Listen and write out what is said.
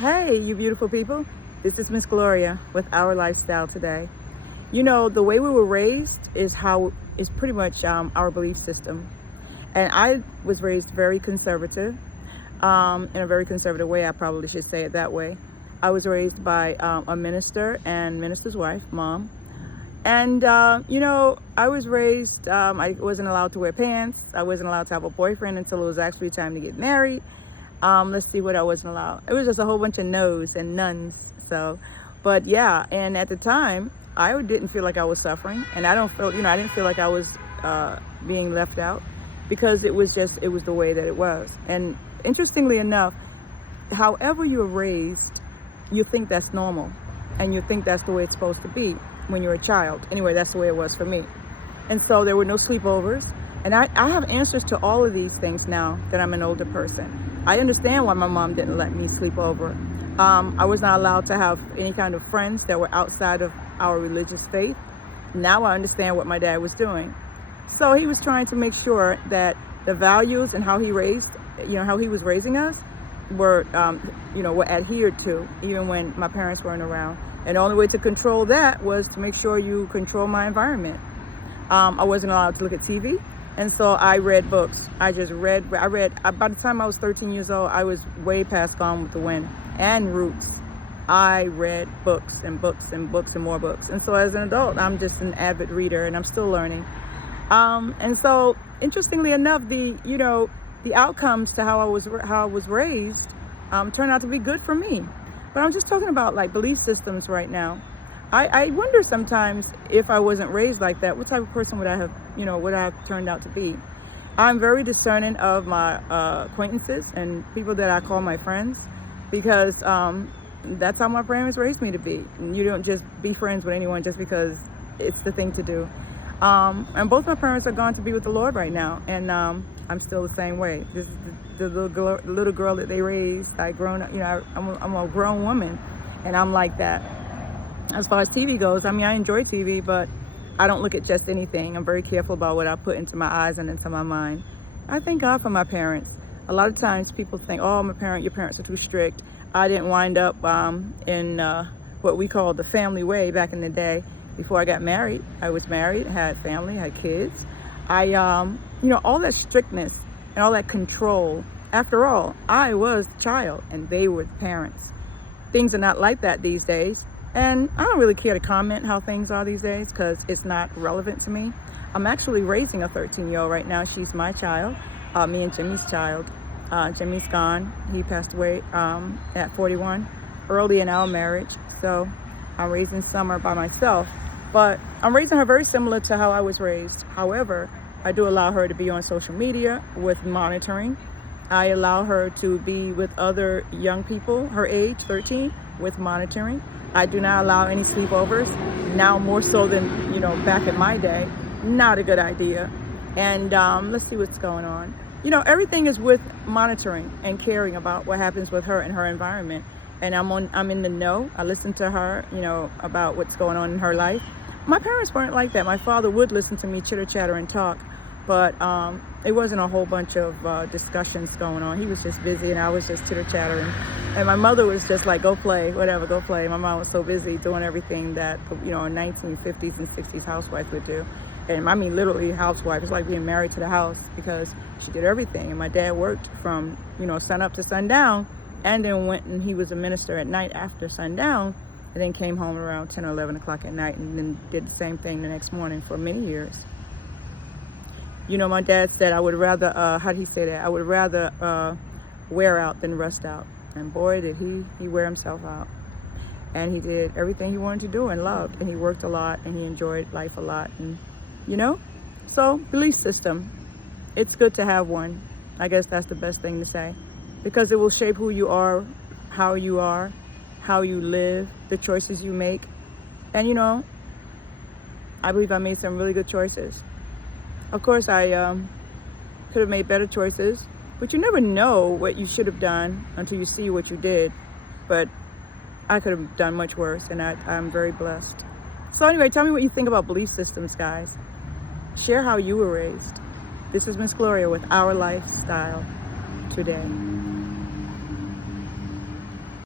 Hey, you beautiful people. This is Miss Gloria with Our Lifestyle today. You know, the way we were raised is pretty much our belief system. And I was raised very conservative, in a very conservative way. I probably should say it that way. I was raised by a minister and minister's wife, mom. And, I was raised, I wasn't allowed to wear pants. I wasn't allowed to have a boyfriend until it was actually time to get married. Let's see what I wasn't allowed. It was just a whole bunch of no's and nones. So, but yeah, and at the time, I didn't feel like I was suffering, and I didn't feel like I was being left out because it was the way that it was. And interestingly enough, however you're raised, you think that's normal, and you think that's the way it's supposed to be when you're a child. Anyway, that's the way it was for me. And so there were no sleepovers. And I have answers to all of these things now that I'm an older person. I understand why my mom didn't let me sleep over. I was not allowed to have any kind of friends that were outside of our religious faith. Now I understand what my dad was doing. So he was trying to make sure that the values and how he was raising us were adhered to, even when my parents weren't around. And the only way to control that was to make sure you control my environment. I wasn't allowed to look at TV. And so I read books. I read, by the time I was 13 years old, I was way past Gone with the Wind and Roots. I read books and books and books and more books. And so as an adult, I'm just an avid reader and I'm still learning. And so interestingly enough, the outcomes to how I was raised turned out to be good for me. But I'm just talking about like belief systems right now. I wonder sometimes if I wasn't raised like that, what type of person would I have turned out to be? I'm very discerning of my acquaintances and people that I call my friends because that's how my parents raised me to be. You don't just be friends with anyone just because it's the thing to do. And both my parents are gone to be with the Lord right now, and I'm still the same way. This is the little girl that they raised. I'm a grown woman, and I'm like that. As far as TV goes, I enjoy TV, but I don't look at just anything. I'm very careful about what I put into my eyes and into my mind. I thank God for my parents. A lot of times people think, oh, your parents are too strict. I didn't wind up in what we call the family way back in the day. Before I got married, I was married, had family, had kids. All that strictness and all that control. After all, I was the child and they were the parents. Things are not like that these days. And I don't really care to comment how things are these days because it's not relevant to me. I'm actually raising a 13-year-old right now. She's my child, me and Jimmy's child. Jimmy's gone. He passed away at 41, early in our marriage. So I'm raising Summer by myself. But I'm raising her very similar to how I was raised. However, I do allow her to be on social media with monitoring. I allow her to be with other young people, her age, 13, with monitoring. I do not allow any sleepovers, now more so than, back in my day. Not a good idea. And let's see what's going on. Everything is with monitoring and caring about what happens with her and her environment. And I'm in the know. I listen to her, about what's going on in her life. My parents weren't like that. My father would listen to me chitter chatter and talk, but it wasn't a whole bunch of discussions going on. He was just busy and I was just chitter chattering. And my mother was just like, go play, whatever, go play. My mom was so busy doing everything that, a 1950s and 60s housewife would do. And literally housewife. It's like being married to the house because she did everything. And my dad worked from, sun up to sundown, and then went and he was a minister at night after sundown, and then came home around 10 or 11 o'clock at night and then did the same thing the next morning for many years. My dad said I would rather, how did he say that? I would rather wear out than rust out. And boy, did he wear himself out. And he did everything he wanted to do and loved. And he worked a lot and he enjoyed life a lot. And, so belief system, it's good to have one. I guess that's the best thing to say. Because it will shape who you are, how you live, the choices you make. And, I believe I made some really good choices. Of course, I could have made better choices, but you never know what you should have done until you see what you did. But I could have done much worse, and I'm very blessed. So anyway, tell me what you think about belief systems, guys. Share how you were raised. This is Miss Gloria with Our Lifestyle today.